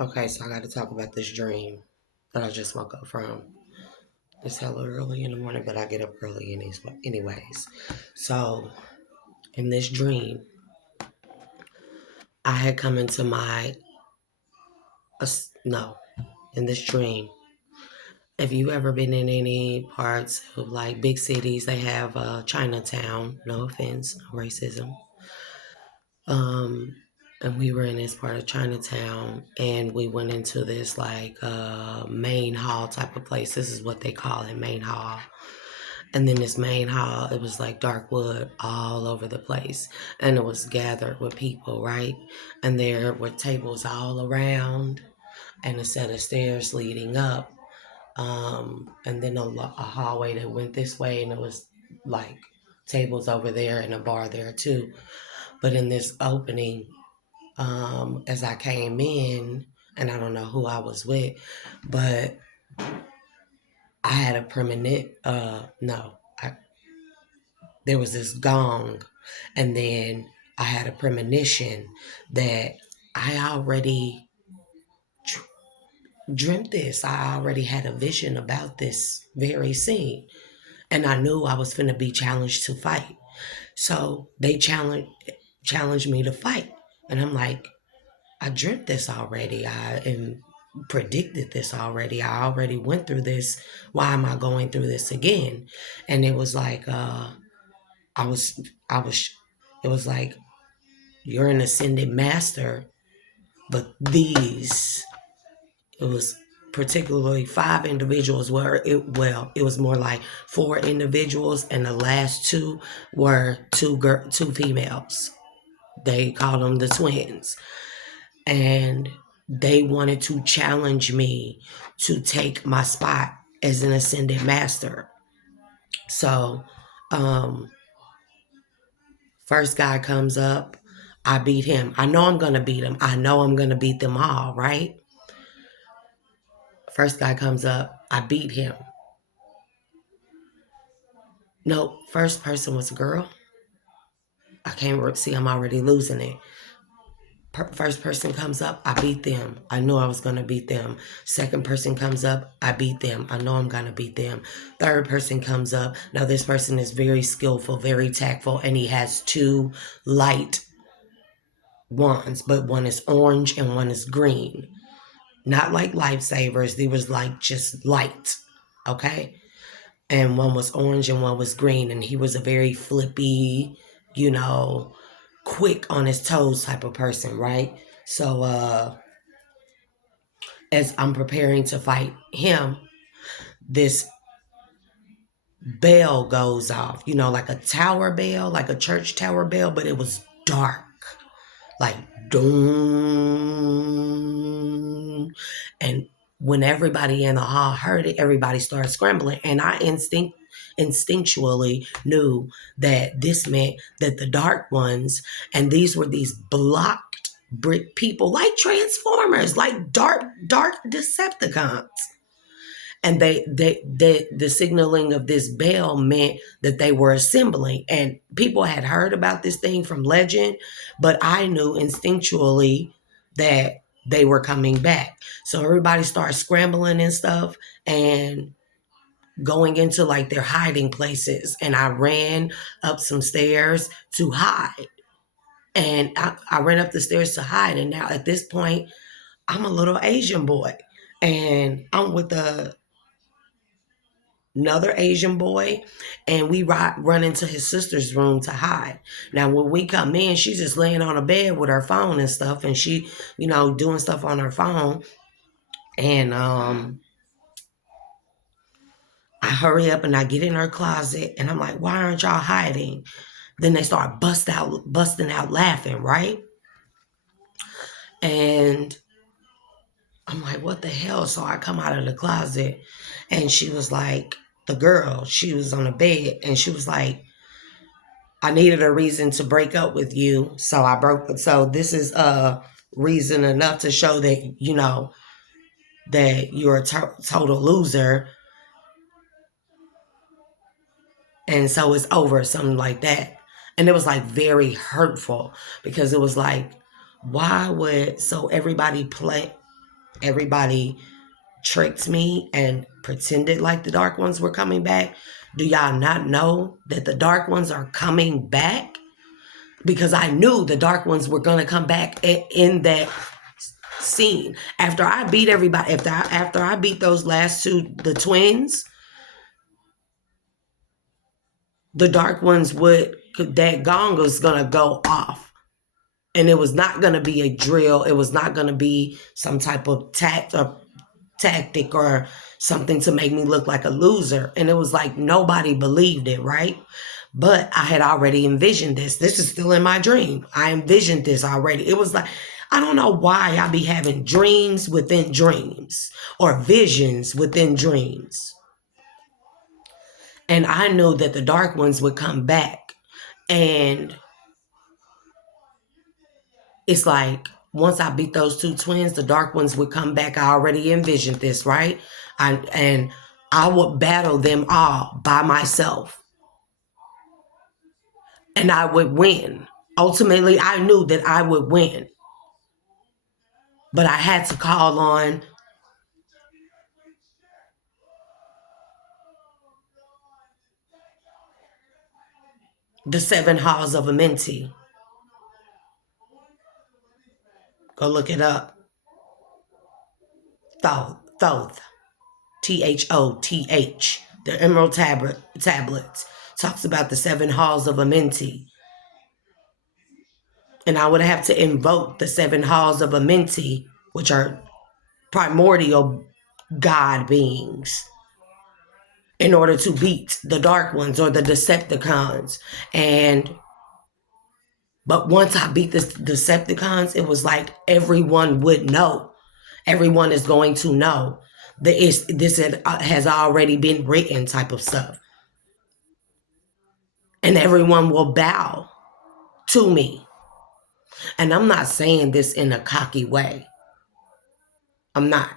Okay, so I got to talk about this dream that I just woke up from. It's hella early in the morning, but I get up early anyways. So, in this dream, I had come into no, in this dream, if you ever been in any parts of like big cities, they have Chinatown, no offense, no racism. Um, and we were in this part of Chinatown, and we went into this like main hall type of place. This is what they call it, main hall. And then this main hall, it was like dark wood all over the place, and it was gathered with people, right? And there were tables all around, and a set of stairs leading up, and then a hallway that went this way, and it was like tables over there and a bar there too. But in this opening, as I came in, and I don't know who I was with, but I had a permanent, no, there was this gong, and then I had a premonition that I already dreamt this. I already had a vision about this very scene, and I knew I was finna be challenged to fight. So they challenged me to fight, and I'm like, I dreamt this already. I am predicted this already. I already went through this. Why am I going through this again? And it was like I was I was it was like you're an ascended master, but these it was particularly five individuals were it was more like four individuals, and the last two were two females. They called them the twins, and they wanted to challenge me to take my spot as an ascended master. So, um, first guy comes up, I beat him. I know I'm gonna beat him. I know I'm gonna beat them all, right? First guy comes up, I beat him. No, first person was a girl. I can't see. I'm already losing it. First person comes up, I beat them. I knew I was going to beat them. Second person comes up, I beat them. I know I'm going to beat them. Third person comes up. Now, this person is very skillful, very tactful, and he has two light wands, but one is orange and one is green. Not like lifesavers, they was like just light, okay? And one was orange and one was green, and he was a very flippy, you know, quick on his toes type of person, right? So, as I'm preparing to fight him, this bell goes off, like a tower bell, like a church tower bell, but it was dark, like doom. And when everybody in the hall heard it, everybody started scrambling. And I instinctually knew that this meant that the dark ones, and these were these blocked brick people, like Transformers, like dark Decepticons. And the signaling of this bell meant that they were assembling, and people had heard about this thing from legend, but I knew instinctually that they were coming back. So everybody started scrambling and stuff, and going into like their hiding places, and I ran up some stairs to hide. And I ran up the stairs to hide, and now at this point I'm a little Asian boy, and I'm with another Asian boy, and we run into his sister's room to hide. Now, when we come in, she's just laying on a bed with her phone and stuff, and she, doing stuff on her phone. And I hurry up and I get in her closet, and I'm like, "Why aren't y'all hiding?" Then they start busting out laughing, right? And I'm like, "What the hell?" So I come out of the closet, and she was like, the girl, she was on the bed, and she was like, I needed a reason to break up with you, so I broke. So this is a reason enough to show that that you're a total loser, and so it's over, something like that. And it was like very hurtful, because it was like, why would everybody play? everybody tricked me and pretended like the dark ones were coming back. Do y'all not know that the dark ones are coming back? Because I knew the dark ones were going to come back in that scene. After I beat everybody, after I beat those last two, the twins, the dark ones that gong was going to go off. And it was not going to be a drill. It was not going to be some type of tactic or something to make me look like a loser. And it was like nobody believed it, right? But I had already envisioned this. This is still in my dream. I envisioned this already. It was like, I don't know why I be having dreams within dreams or visions within dreams. And I knew that the dark ones would come back. And it's like, once I beat those two twins, the dark ones would come back. I already envisioned this, right? And I would battle them all by myself. And I would win. Ultimately, I knew that I would win. But I had to call on the seven halls of Amenti. Go look it up. Thoth. Thoth. The Emerald Tablets talks about the seven halls of Amenti. And I would have to invoke the seven halls of Amenti, which are primordial God beings, in order to beat the dark ones or the Decepticons. But once I beat the Decepticons, it was like everyone would know. Everyone is going to know that this has already been written type of stuff. And everyone will bow to me. And I'm not saying this in a cocky way. I'm not.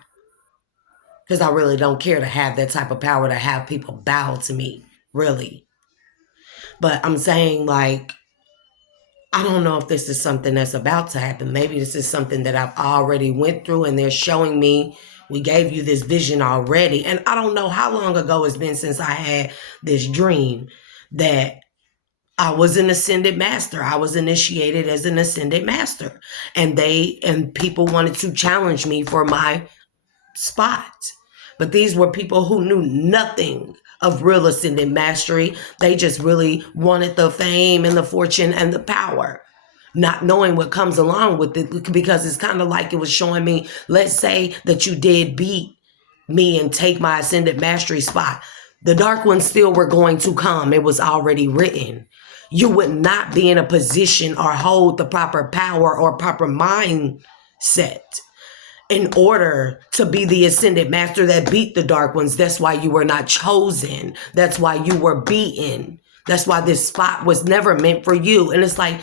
Because I really don't care to have that type of power to have people bow to me, really. But I'm saying, like, I don't know if this is something that's about to happen. Maybe this is something that I've already went through and they're showing me, we gave you this vision already. And I don't know how long ago it's been since I had this dream that I was an ascended master. I was initiated as an ascended master. And people wanted to challenge me for my spot. But these were people who knew nothing of real ascended mastery. They just really wanted the fame and the fortune and the power, not knowing what comes along with it, because it's kind of like it was showing me, let's say that you did beat me and take my ascended mastery spot. The dark ones still were going to come. It was already written. You would not be in a position or hold the proper power or proper mindset in order to be the ascended master that beat the dark ones. That's why you were not chosen. That's why you were beaten. That's why this spot was never meant for you. And it's like,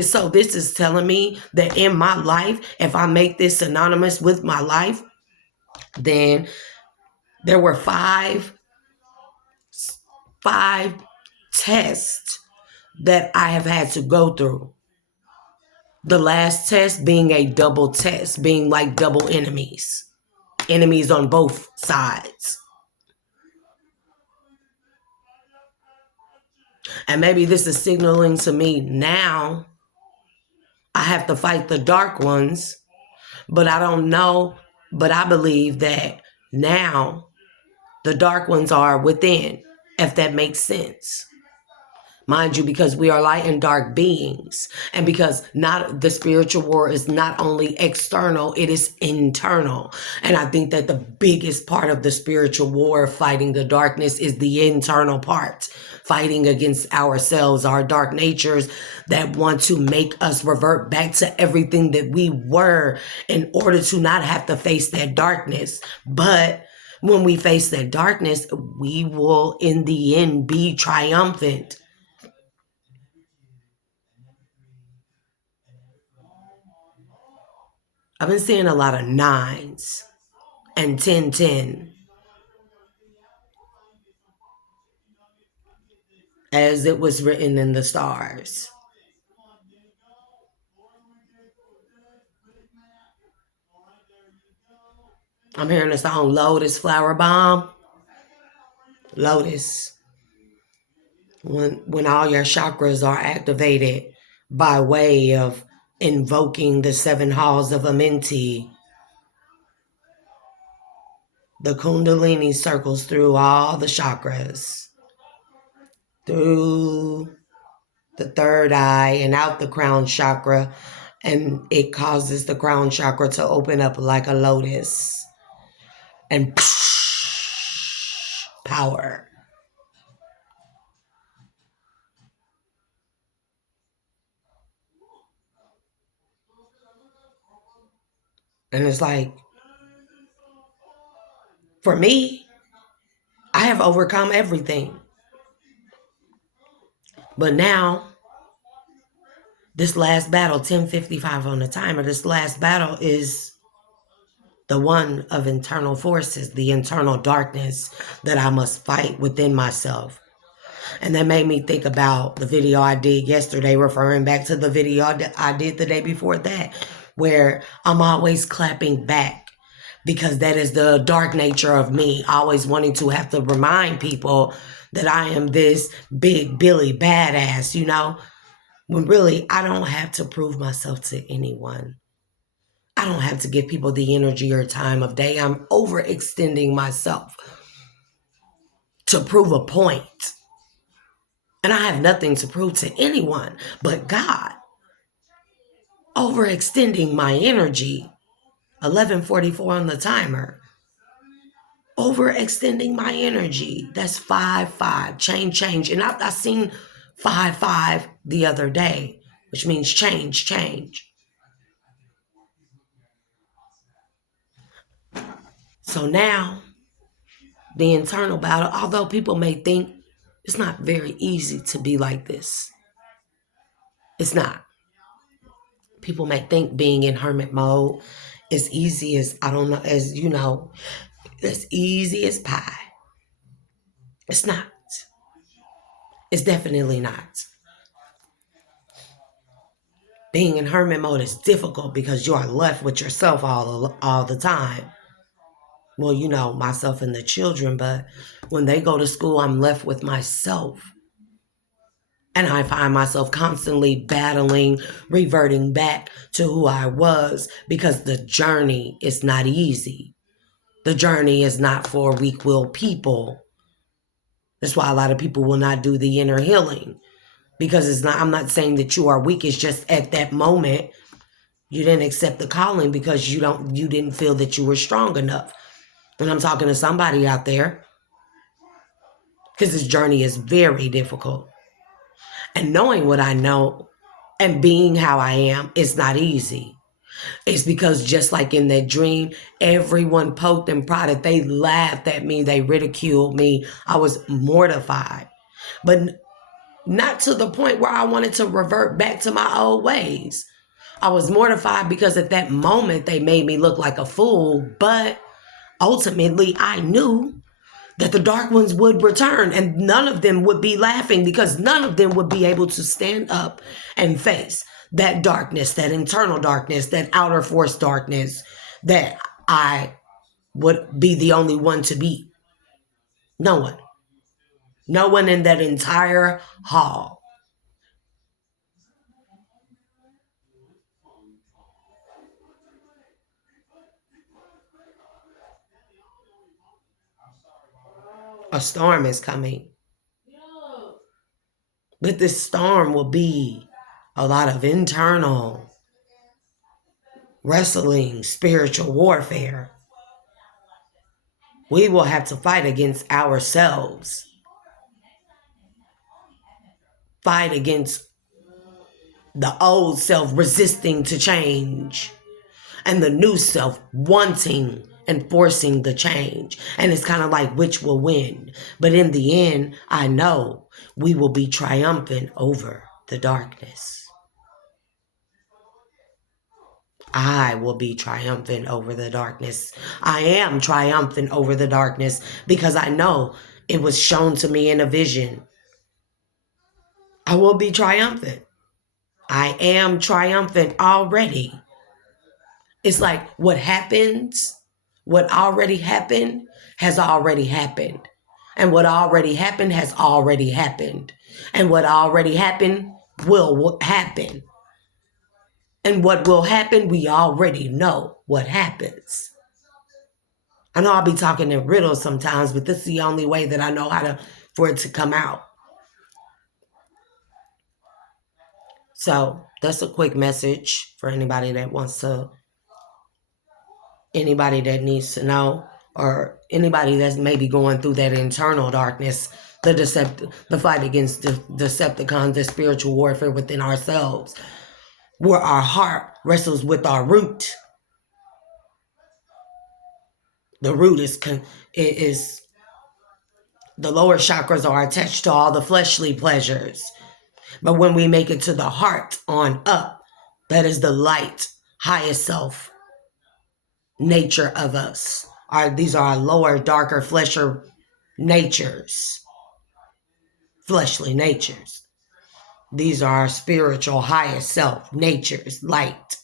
so this is telling me that in my life, if I make this synonymous with my life, then there were five tests that I have had to go through. The last test being a double test, being like double enemies on both sides. And maybe this is signaling to me now I have to fight the dark ones, but I don't know. But I believe that now the dark ones are within, if that makes sense. Mind you, because we are light and dark beings, and because not the spiritual war is not only external, it is internal. And I think that the biggest part of the spiritual war, fighting the darkness, is the internal part, fighting against ourselves, our dark natures that want to make us revert back to everything that we were in order to not have to face that darkness. But when we face that darkness, we will in the end be triumphant. I've been seeing a lot of nines and 1010 as it was written in the stars. I'm hearing the song Lotus Flower Bomb. Lotus. When all your chakras are activated by way of invoking the seven halls of Amenti, the Kundalini circles through all the chakras, through the third eye and out the crown chakra, and it causes the crown chakra to open up like a lotus and power. And it's like, for me, I have overcome everything. But now, this last battle, 10:55 on the timer, this last battle is the one of internal forces, the internal darkness that I must fight within myself. And that made me think about the video I did yesterday, referring back to the video I did the day before that, where I'm always clapping back because that is the dark nature of me, always wanting to have to remind people that I am this big Billy badass, you know, when really I don't have to prove myself to anyone. I don't have to give people the energy or time of day. I'm overextending myself to prove a point. And I have nothing to prove to anyone but God. Overextending my energy. 11:44 on the timer. Overextending my energy. That's 5-5. Change. And I seen 5-5 the other day, which means change. So now, the internal battle, although people may think it's not very easy to be like this. It's not. People may think being in hermit mode is easy as, I don't know, as you know, as easy as pie. It's not. It's definitely not. Being in hermit mode is difficult because you are left with yourself all the time. Well, you know, myself and the children, but when they go to school, I'm left with myself. And I find myself constantly battling, reverting back to who I was because the journey is not easy. The journey is not for weak-willed people. That's why a lot of people will not do the inner healing because it's not. I'm not saying that you are weak. It's just at that moment you didn't accept the calling because you didn't feel that you were strong enough. And I'm talking to somebody out there because this journey is very difficult. And knowing what I know and being how I am is not easy. It's because just like in that dream, everyone poked and prodded. They laughed at me. They ridiculed me. I was mortified. But not to the point where I wanted to revert back to my old ways. I was mortified because at that moment they made me look like a fool. But ultimately, I knew that the dark ones would return and none of them would be laughing because none of them would be able to stand up and face that darkness, that internal darkness, that outer force darkness that I would be the only one to beat. No one. No one in that entire hall. A storm is coming. But this storm will be a lot of internal wrestling, spiritual warfare. We will have to fight against ourselves, fight against the old self resisting to change and the new self wanting and forcing the change. And it's kind of like which will win. But in the end, I know we will be triumphant over the darkness. I will be triumphant over the darkness. I am triumphant over the darkness because I know it was shown to me in a vision. I will be triumphant. I am triumphant already. It's like what happens What already happened has already happened. And what already happened has already happened. And what already happened will happen. And what will happen, we already know what happens. I know I'll be talking in riddles sometimes, but this is the only way that I know how to for it to come out. So that's a quick message for anybody that needs to know, or anybody that's maybe going through that internal darkness, the fight against the Decepticons, the spiritual warfare within ourselves, where our heart wrestles with our root. The root is the lower chakras are attached to all the fleshly pleasures. But when we make it to the heart on up, that is the light, highest self nature of us. These are our lower, darker, fleshly natures. These are our spiritual, highest self natures, light.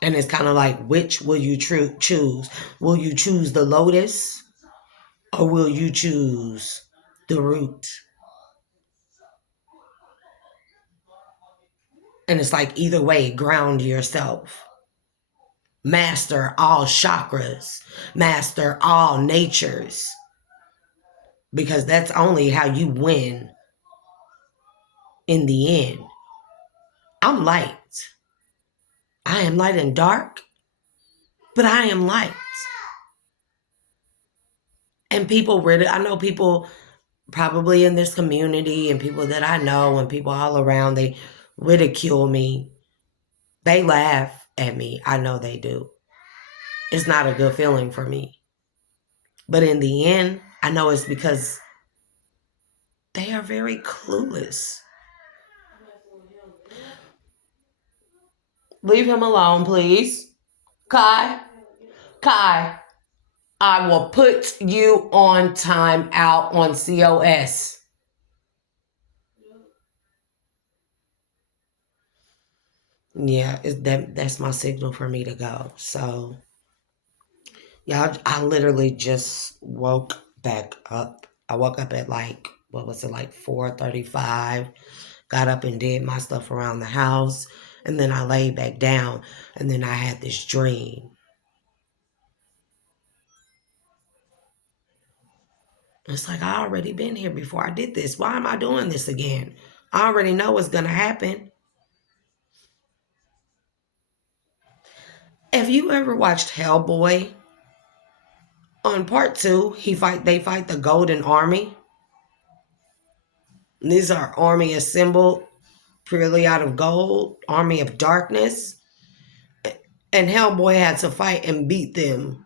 And it's kind of like, which will you choose? Will you choose the lotus, or will you choose the root? And it's like, either way, ground yourself. Master all chakras, master all natures, because that's only how you win in the end. I'm light. I am light and dark, but I am light. And I know people probably in this community and people that I know and people all around, they ridicule me. They laugh at me. I know they do. It's not a good feeling for me. But in the end, I know it's because they are very clueless. Leave him alone, please. Kai, I will put you on time out on COS. Yeah, that's my signal for me to go. So, yeah, I literally just woke back up. I woke up at like, what was it, like 4:35. Got up and did my stuff around the house. And then I laid back down. And then I had this dream. It's like, I already been here before I did this. Why am I doing this again? I already know what's going to happen. Have you ever watched Hellboy? On part 2, they fight the Golden Army. These are army assembled purely out of gold, army of darkness. And Hellboy had to fight and beat them.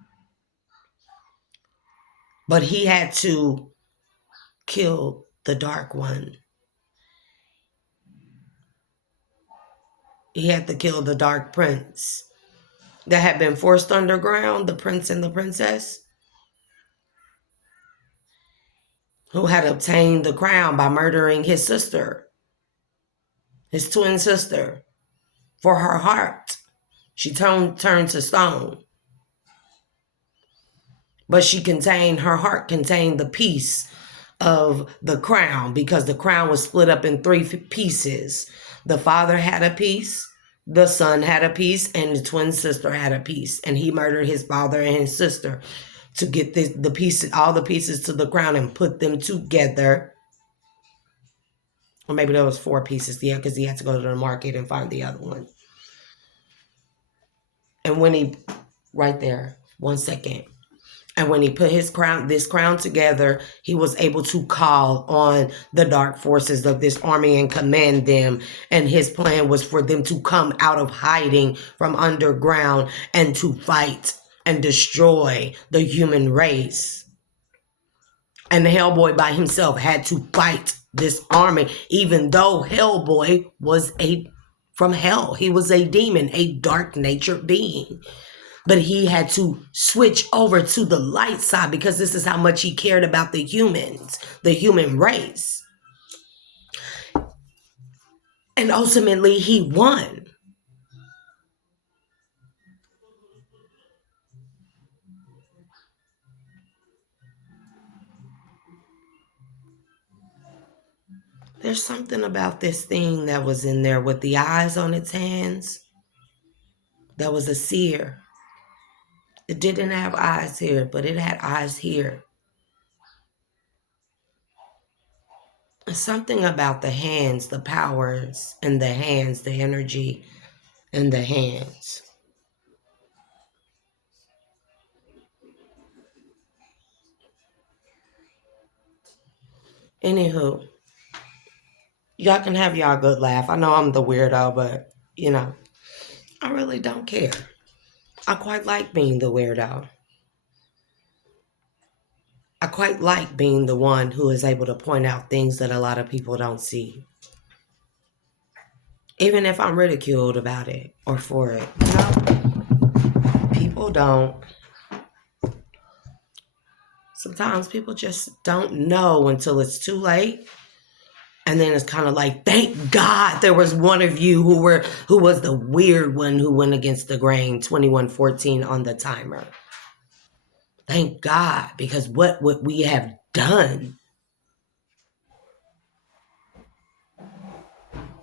But he had to kill the Dark One. He had to kill the Dark Prince that had been forced underground, the prince and the princess, who had obtained the crown by murdering his sister, his twin sister, for her heart. She turned to stone. But her heart contained the piece of the crown, because the crown was split up in 3 pieces. The father had a piece, the son had a piece, and the twin sister had a piece. And he murdered his father and his sister to get all the pieces to the crown and put them together. Or maybe there was 4 pieces, yeah, because he had to go to the market and find the other one. And right there, 1 second. And when he put this crown together, he was able to call on the dark forces of this army and command them. And his plan was for them to come out of hiding from underground and to fight and destroy the human race. And Hellboy by himself had to fight this army, even though Hellboy was from hell. He was a demon, a dark-natured being. But he had to switch over to the light side because this is how much he cared about the humans, the human race. And ultimately, he won. There's something about this thing that was in there with the eyes on its hands that was a seer. It didn't have eyes here, but it had eyes here. Something about the hands, the powers in the hands, the energy in the hands. Anywho, y'all can have y'all good laugh. I know I'm the weirdo, but I really don't care. I quite like being the weirdo. I quite like being the one who is able to point out things that a lot of people don't see. Even if I'm ridiculed about it or for it. People don't. Sometimes people just don't know until it's too late. And then it's kind of like, thank God there was one of you who was the weird one who went against the grain, 2114 on the timer. Thank God, because what would we have done?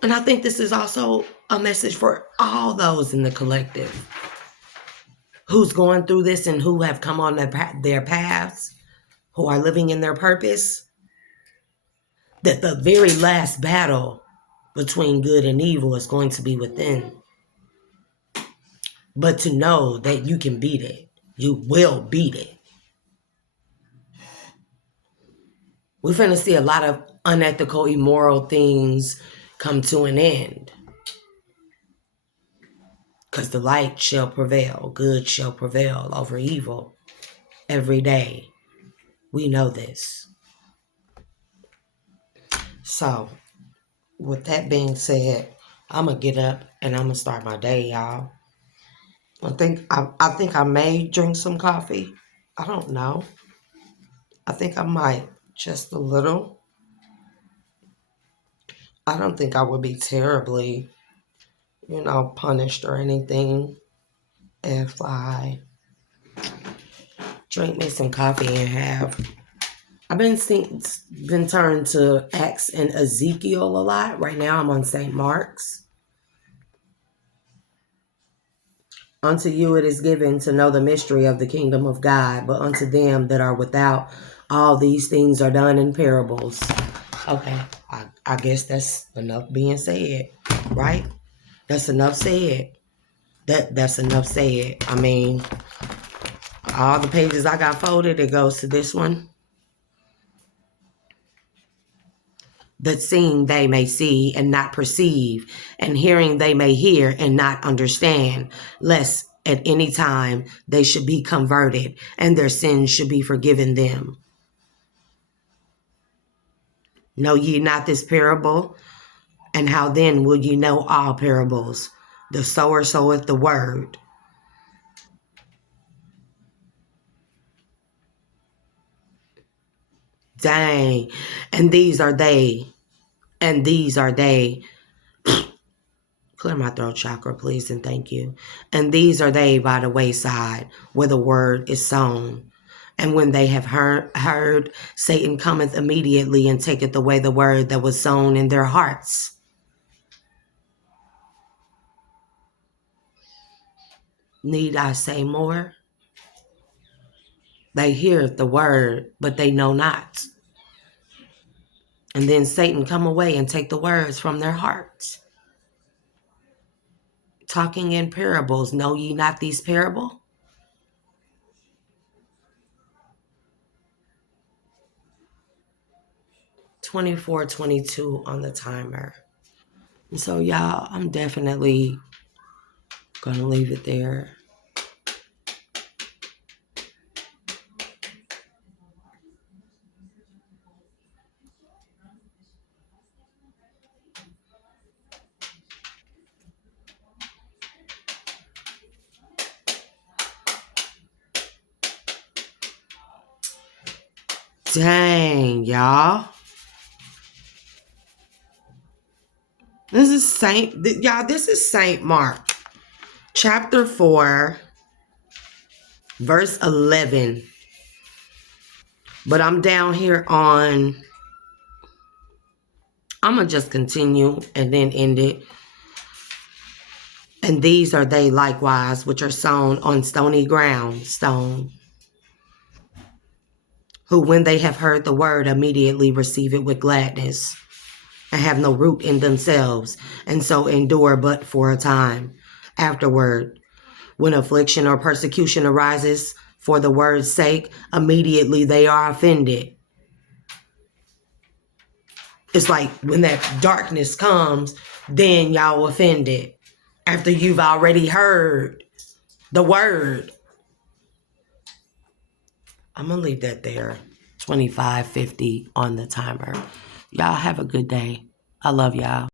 And I think this is also a message for all those in the collective who's going through this and who have come on their paths, who are living in their purpose, that the very last battle between good and evil is going to be within. But to know that you can beat it, you will beat it. We're finna see a lot of unethical, immoral things come to an end. Because the light shall prevail, good shall prevail over evil every day. We know this. So, with that being said, I'm gonna get up and I'm gonna start my day, y'all. I think I may drink some coffee. I don't know. I think I might, just a little. I don't think I would be terribly, punished or anything if I drink me some coffee and have. I've been turned to Acts and Ezekiel a lot. Right now I'm on St. Mark's. Unto you it is given to know the mystery of the kingdom of God, but unto them that are without, all these things are done in parables. Okay, I guess that's enough being said, right? That's enough said. That's enough said. I mean, all the pages I got folded, it goes to this one. That seeing they may see and not perceive, and hearing they may hear and not understand, lest at any time they should be converted and their sins should be forgiven them. Know ye not this parable? And how then will ye know all parables? The sower soweth the word. Dang. And these are they. Clear my throat chakra, please, and thank you. And these are they by the wayside, where the word is sown. And when they have heard, Satan cometh immediately and taketh away the word that was sown in their hearts. Need I say more? They hear the word, but they know not. And then Satan come away and take the words from their hearts. Talking in parables, know ye not these parables? 24:22 on the timer. And so, y'all, I'm definitely gonna leave it there. Dang, y'all. This is Saint Mark, chapter 4, verse 11. But I'm down here on, I'm going to just continue and then end it. And these are they likewise, which are sown on stony ground, stone, who when they have heard the word immediately receive it with gladness, and have no root in themselves, and so endure but for a time. Afterward, when affliction or persecution arises for the word's sake, immediately they are offended. It's like when that darkness comes, then y'all offended. After you've already heard the word. I'm going to leave that there. 25:50 on the timer. Y'all have a good day. I love y'all.